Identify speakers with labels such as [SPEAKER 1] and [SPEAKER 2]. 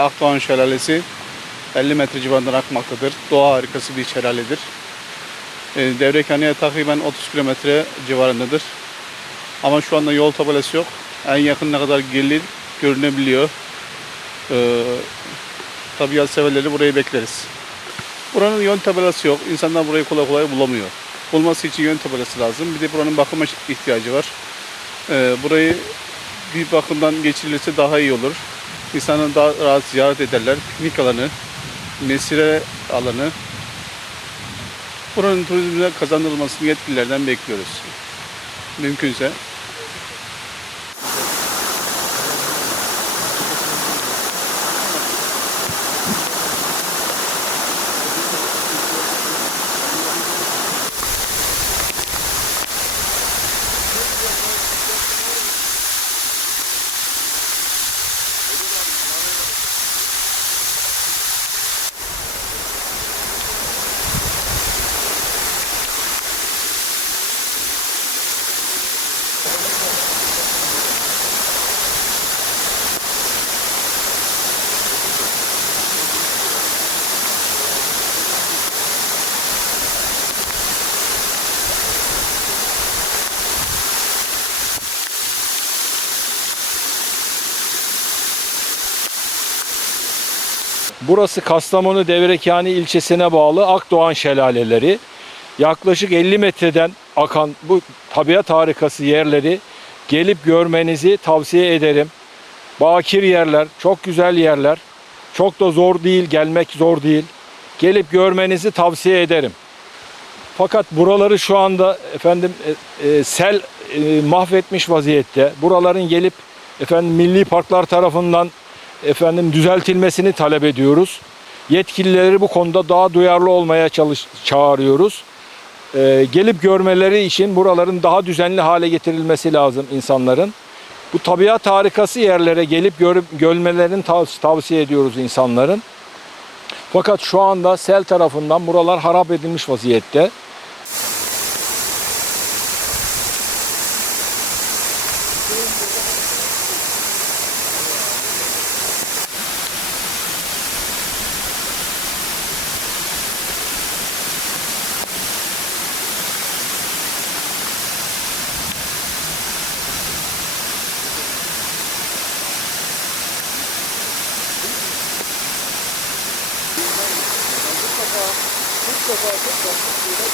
[SPEAKER 1] Akdoğan Şelalesi 50 metre civarından akmaktadır. Doğa harikası bir şelaledir. E, Devrekhane'ye takriben 30 kilometre civarındadır. Ama şu anda yol tabelası yok. En yakın ne kadar gelir görünebiliyor. E, tabiat severleri burayı bekleriz. Buranın yön tabelası yok. İnsanlar burayı kolay kolay bulamıyor. Bulması için yön tabelası lazım. Bir de buranın bakıma ihtiyacı var. Ee, burayı bir bakımdan geçirilirse daha iyi olur. İnsanlar daha rahat ziyaret ederler. Piknik alanı, mesire alanı. Buranın turizmine kazandırılmasını yetkililerden bekliyoruz. Mümkünse
[SPEAKER 2] Burası Kastamonu Devrekani ilçesine bağlı Akdoğan Şelaleleri. Yaklaşık 50 metreden akan bu tabiat harikası yerleri gelip görmenizi tavsiye ederim. Bakir yerler, çok güzel yerler. Çok da zor değil, gelmek zor değil. Gelip görmenizi tavsiye ederim. Fakat buraları şu anda efendim e, e, sel e, mahvetmiş vaziyette. Buraların gelip efendim milli parklar tarafından efendim düzeltilmesini talep ediyoruz. Yetkilileri bu konuda daha duyarlı olmaya çalış çağırıyoruz. Ee, gelip görmeleri için buraların daha düzenli hale getirilmesi lazım insanların. Bu tabiat harikası yerlere gelip görüp görmelerini tav tavsiye ediyoruz insanların. Fakat şu anda sel tarafından buralar harap edilmiş vaziyette. Thank. defa çok farklı şeyler